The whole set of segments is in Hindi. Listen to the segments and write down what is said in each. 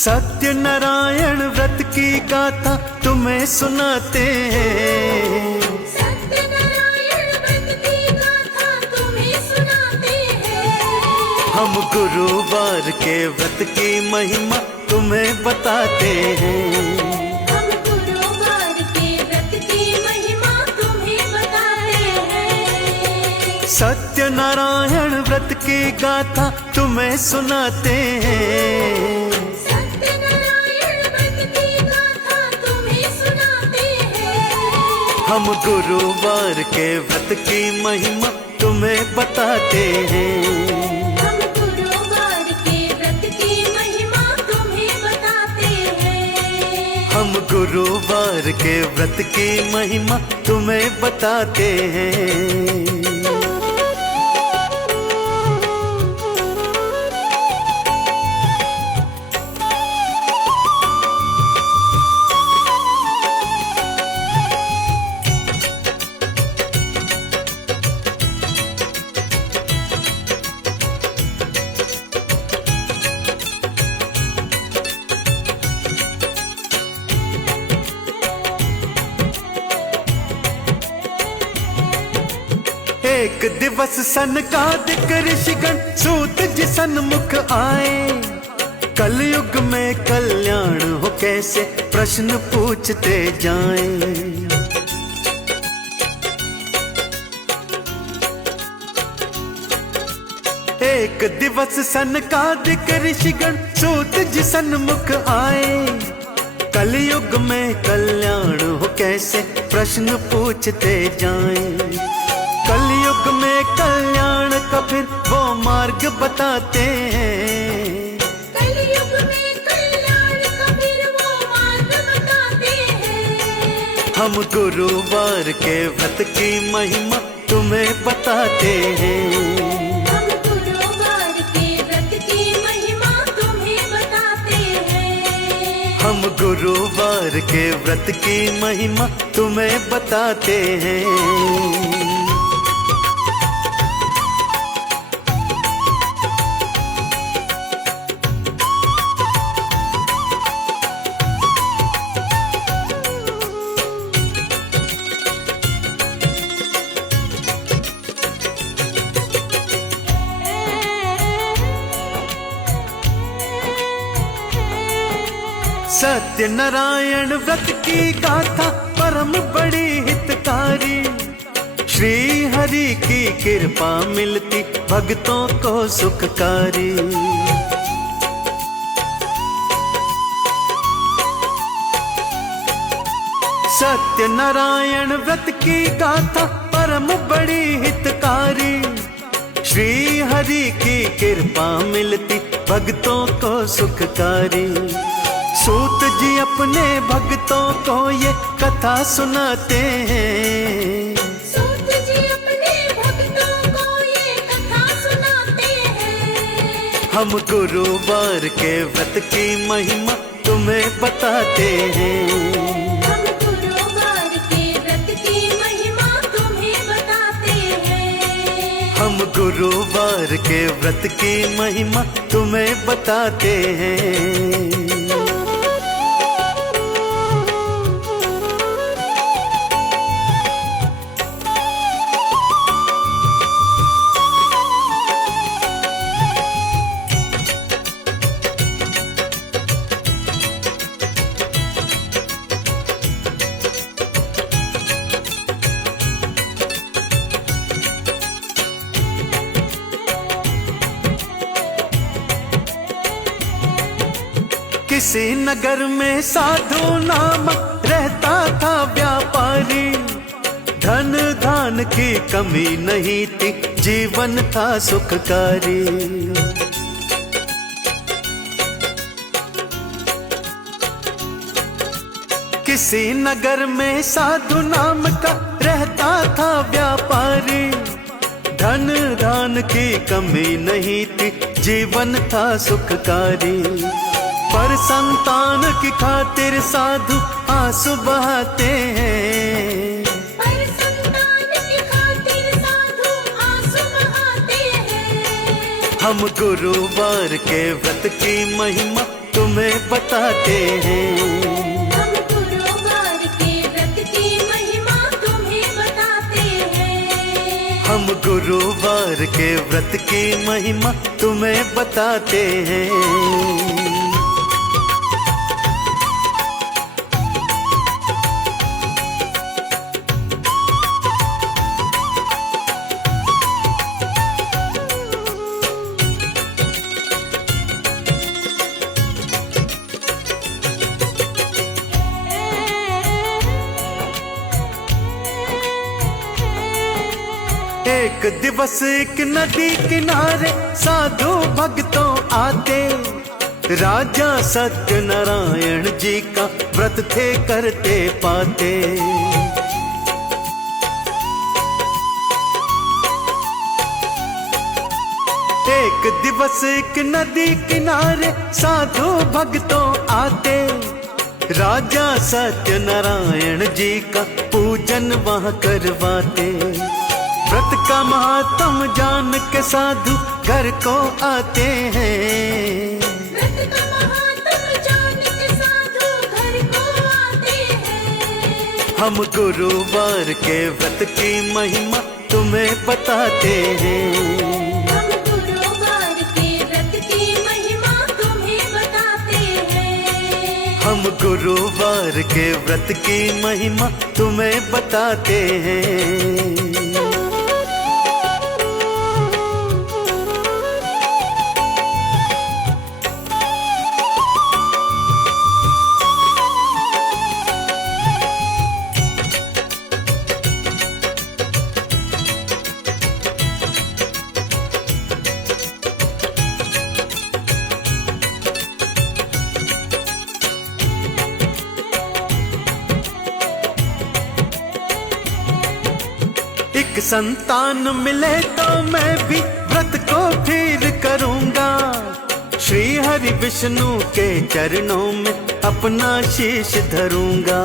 सत्य नारायण व्रत की गाथा तुम्हें सुनाते हैं। सत्य नारायण व्रत की गाथा तुम्हें सुनाते हैं। हम गुरुवार के व्रत की महिमा तुम्हें बताते हैं। हम गुरुवार के व्रत की महिमा तुम्हें बताते हैं। सत्य नारायण व्रत की गाथा तुम्हें सुनाते हैं। हम गुरुवार के व्रत की महिमा तुम्हें बताते हैं। हम गुरुवार के व्रत की महिमा तुम्हें बताते हैं। हम गुरुवार के व्रत की महिमा तुम्हें बताते हैं। एक दिवस सनकादिक ऋषिगण सूत जी सन्मुख आए। कलयुग में कल्याण हो कैसे प्रश्न पूछते जाएं। एक दिवस सनकादिक ऋषिगण सूत जी सन्मुख आए। कलयुग में कल्याण हो कैसे प्रश्न पूछते जाएं। कलयुग में कल्याण का फिर वो मार्ग बताते हैं। कलयुग में कल्याण का फिर वो मार्ग बताते हैं। हम गुरुवार के व्रत की महिमा तुम्हें बताते हैं। हम गुरुवार के व्रत की महिमा तुम्हें बताते हैं। हम गुरुवार के व्रत की महिमा तुम्हें बताते हैं। सत्य नारायण व्रत की गाथा परम बड़ी हितकारी। श्री हरि की कृपा मिलती भक्तों को सुखकारी। सत्य नारायण व्रत की गाथा परम बड़ी हितकारी। श्री हरि की कृपा मिलती भक्तों को सुखकारी। सूत जी अपने भक्तों को ये कथा सुनाते हैं। सूत जी अपने भक्तों को ये कथा सुनाते हैं। हम गुरुवार के व्रत की महिमा तुम्हें बताते हैं। हम गुरुवार के व्रत की महिमा तुम्हें बताते हैं। हम गुरुवार के व्रत की महिमा तुम्हें बताते हैं। किसी नगर में साधु नाम रहता था व्यापारी। धन धान की कमी नहीं थी जीवन था सुखकारी। किसी नगर में साधु नाम का रहता था व्यापारी। धन धान की कमी नहीं थी जीवन था सुखकारी। पर संतान की खातिर साधु आंसू बहाते हैं। पर संतान की खातिर साधु आंसू बहाते हैं। हम गुरुवार के व्रत की महिमा तुम्हें बताते हैं। हम गुरुवार के व्रत की महिमा तुम्हें बताते हैं। हम गुरुवार के व्रत की महिमा तुम्हें बताते हैं। एक दिवस एक नदी किनारे साधु भक्तों आते, राजा सत्यनारायण जी का व्रत थे करते पाते। एक दिवस एक नदी किनारे साधु भक्तों आते, राजा सत्यनारायण जी का पूजन वहाँ करवाते। व्रत का महात्म जान के साधु घर को आते हैं। व्रत का महात्म जान के साधु घर को आते हैं। हम गुरुवार के व्रत की महिमा तुम्हें बताते हैं। हम गुरुवार के व्रत की महिमा तुम्हें बताते हैं। हम गुरुवार के व्रत की महिमा तुम्हें बताते हैं। एक संतान मिले तो मैं भी व्रत को फिर करूंगा, श्री हरि विष्णु के चरणों में अपना शीश धरूंगा।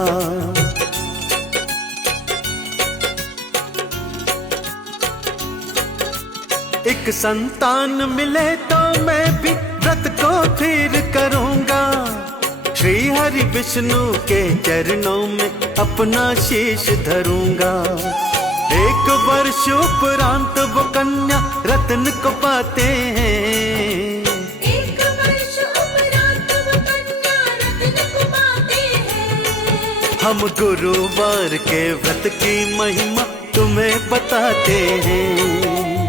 एक संतान मिले तो मैं भी व्रत को फिर करूंगा, श्री हरि विष्णु के चरणों में अपना शीश धरूंगा। एक वर्ष उपरांत वो कन्या रत्न को पाते हैं। एक वर्ष उपरांत वो कन्या रत्न को पाते हैं। हम गुरुवार के व्रत की महिमा तुम्हें बताते हैं।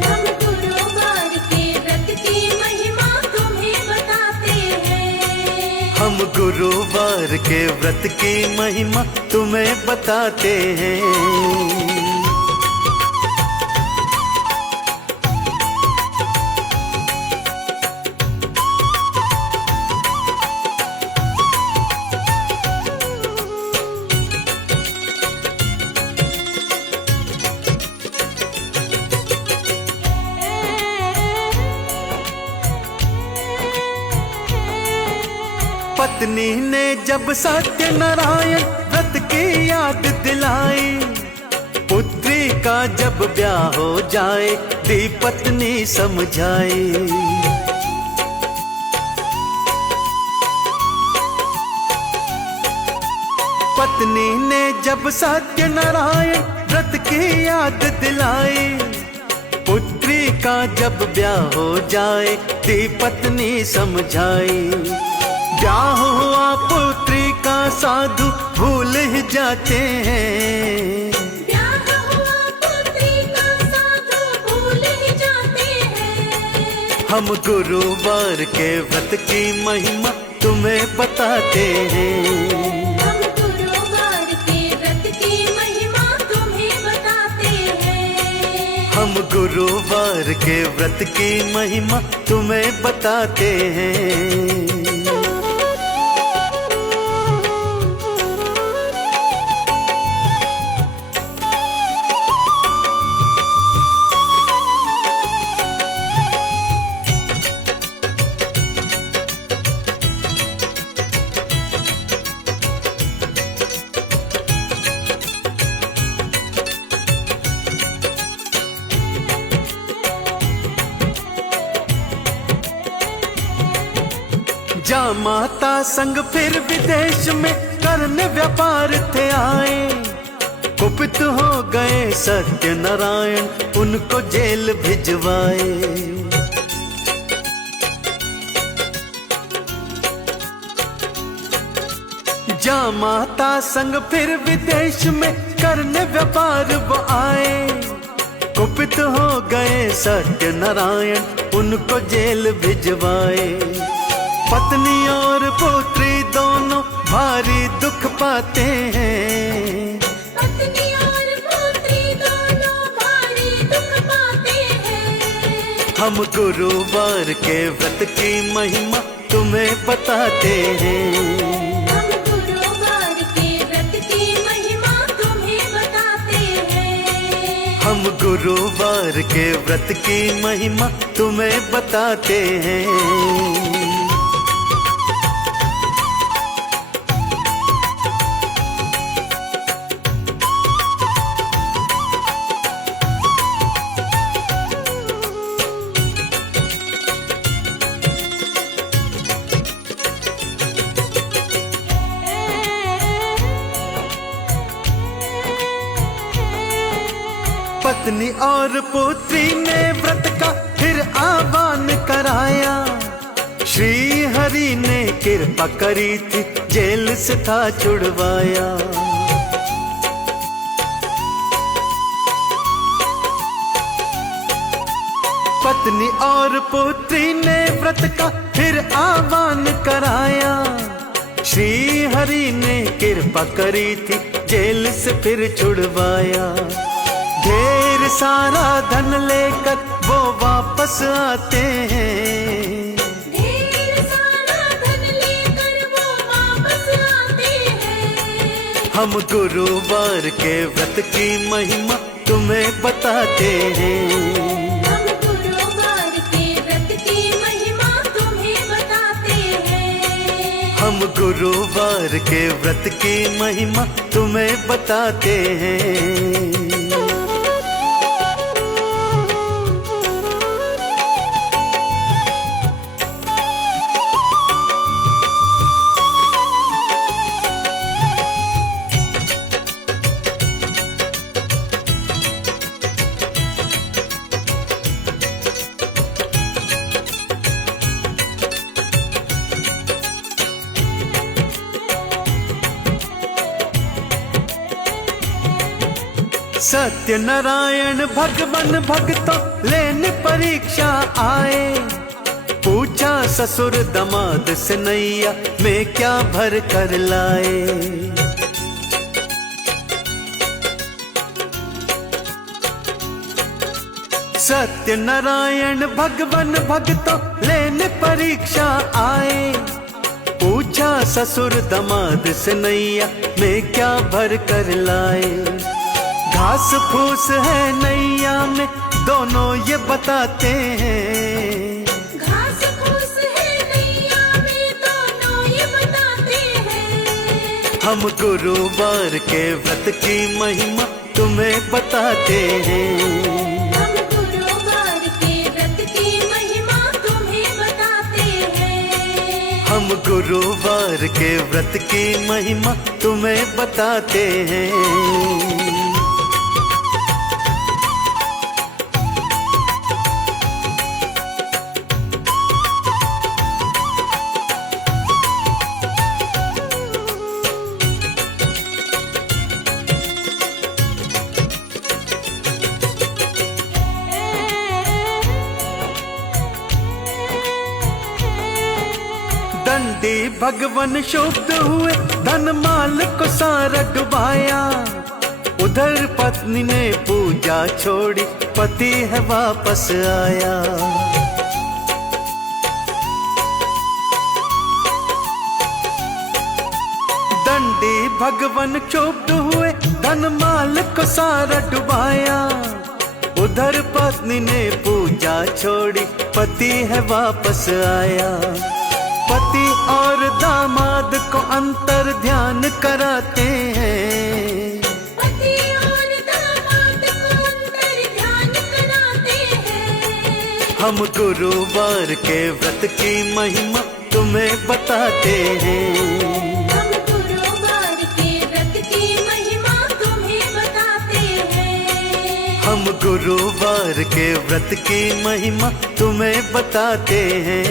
हम गुरुवार के व्रत की महिमा तुम्हें बताते हैं। हम गुरुवार के व्रत की महिमा तुम्हें बताते हैं। पत्नी ने जब सत्यनारायण व्रत की याद दिलाई, पुत्री का जब ब्याह हो जाए दी पत्नी समझाई। पत्नी ने जब सत्यनारायण व्रत की याद दिलाई, पुत्री का जब ब्याह हो जाए दी पत्नी समझाई। ब्याह हुआ पुत्री का साधु भूल ही जाते हैं। ब्याह हुआ पुत्री का साधु भूल ही जाते हैं। हम गुरुवार के व्रत की महिमा तुम्हें बताते हैं। हम गुरुवार के व्रत की महिमा तुम्हें बताते हैं। हम गुरुवार के व्रत की महिमा तुम्हें बताते हैं। माता संग फिर विदेश में करने व्यापार थे आए, कुपित हो गए सत्यनारायण, उनको जेल भिजवाए। जा माता संग फिर विदेश में करने व्यापार वो आए, कुपित हो गए सत्यनारायण, उनको जेल भिजवाए। पत्नी और पुत्री दोनों भारी दुख पाते हैं, पत्नी और पुत्री दोनों भारी दुख पाते हैं। हम गुरुवार के व्रत की महिमा तुम्हें बताते हैं, हम गुरुवार के व्रत की महिमा तुम्हें बताते हैं। हम गुरुवार के व्रत की महिमा तुम्हें बताते हैं। पत्नी और पुत्री ने व्रत का फिर आह्वान कराया, श्री हरि ने कृपा करी थी, जेल से था छुड़वाया। पत्नी और पुत्री ने व्रत का फिर आह्वान कराया, श्री हरि ने कृपा करी थी, जेल से फिर छुड़वाया। ढेर सारा धन लेकर वो वापस आते हैं, ढेर सारा धन लेकर वो वापस आते हैं। हम गुरुवार के व्रत की महिमा तुम्हें बताते हैं, हम गुरुवार के व्रत की महिमा तुम्हें बताते हैं। हम गुरुवार के व्रत की महिमा तुम्हें बताते हैं। सत्यनारायण भगवान भक्तों लेने परीक्षा आए, पूछा ससुर दामाद से नैया में क्या भर कर लाए। सत्यनारायण भगवान भक्तों लेने परीक्षा आए, पूछा ससुर दामाद से नैया में क्या भर कर लाए। घास फूस है नैया में दोनों ये बताते हैं, घास फूस है नैया में दोनों ये बताते हैं। हम गुरुवार के व्रत की महिमा तुम्हें बताते हैं, हम गुरुवार के व्रत की महिमा तुम्हें बताते हैं। हम गुरुवार के व्रत की महिमा तुम्हें बताते हैं। दंडी भगवान शुद्ध हुए, धन माल को सारा डुबाया, उधर पत्नी ने पूजा छोड़ी, पति है वापस आया। दंडी भगवान शुद्ध हुए, धन माल को सारा डुबाया, उधर पत्नी ने पूजा छोड़ी, पति है वापस आया। पति और दामाद को अंतर ध्यान कराते हैं, पति और दामाद को अंतर ध्यान कराते हैं। हम गुरुवार के व्रत की महिमा तुम्हें बताते हैं। हम गुरुवार के व्रत की महिमा तुम्हें बताते हैं। हम गुरुवार के व्रत की महिमा तुम्हें बताते हैं।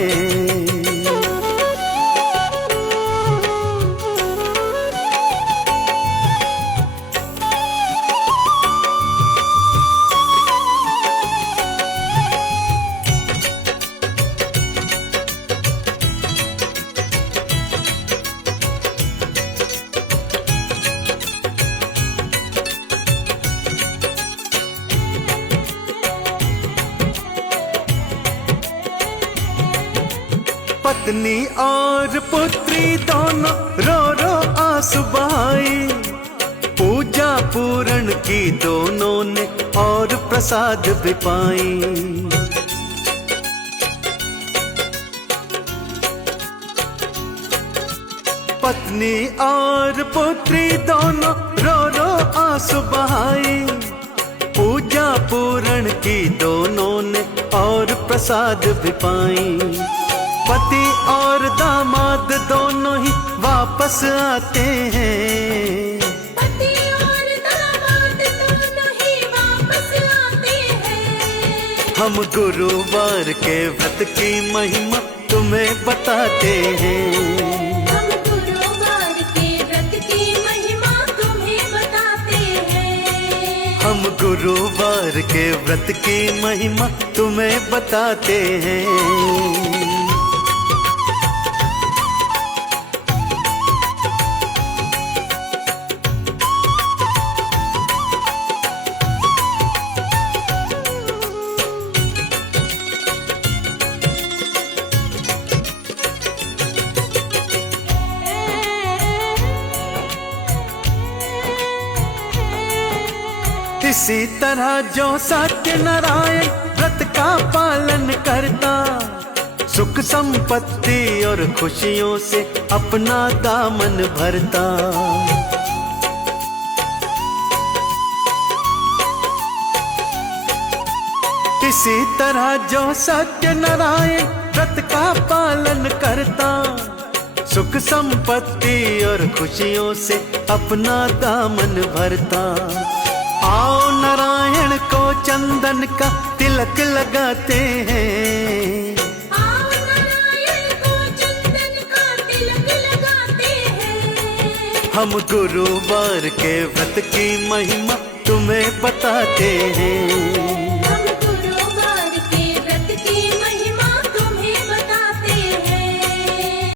पत्नी और पुत्री दोनों रो रो आंसू बहाए, पूजा पूरण की दोनों ने और प्रसाद भी पाई। पत्नी और पुत्री दोनों रो रो आंसू बहाए, पूजा पूरण की दोनों ने और प्रसाद भी पाई। पति और दामाद दोनों ही वापस आते हैं। पति और दामाद दोनों ही वापस आते हैं। हम गुरुवार के व्रत की महिमा तुम्हें बताते हैं। हम गुरुवार के व्रत की महिमा तुम्हें बताते हैं। हम गुरुवार के व्रत की महिमा तुम्हें बताते हैं। इसी तरह जो सत्यनारायण व्रत का पालन करता, सुख संपत्ति और खुशियों से अपना दामन भरता। इसी तरह जो सत्यनारायण व्रत का पालन करता, सुख संपत्ति और खुशियों से अपना दामन भरता। आओ नारायण को चंदन का तिलक लगाते हैं। आओ नारायण को चंदन का तिलक लगाते हैं। हम गुरुवार के व्रत की महिमा तुम्हें बताते हैं।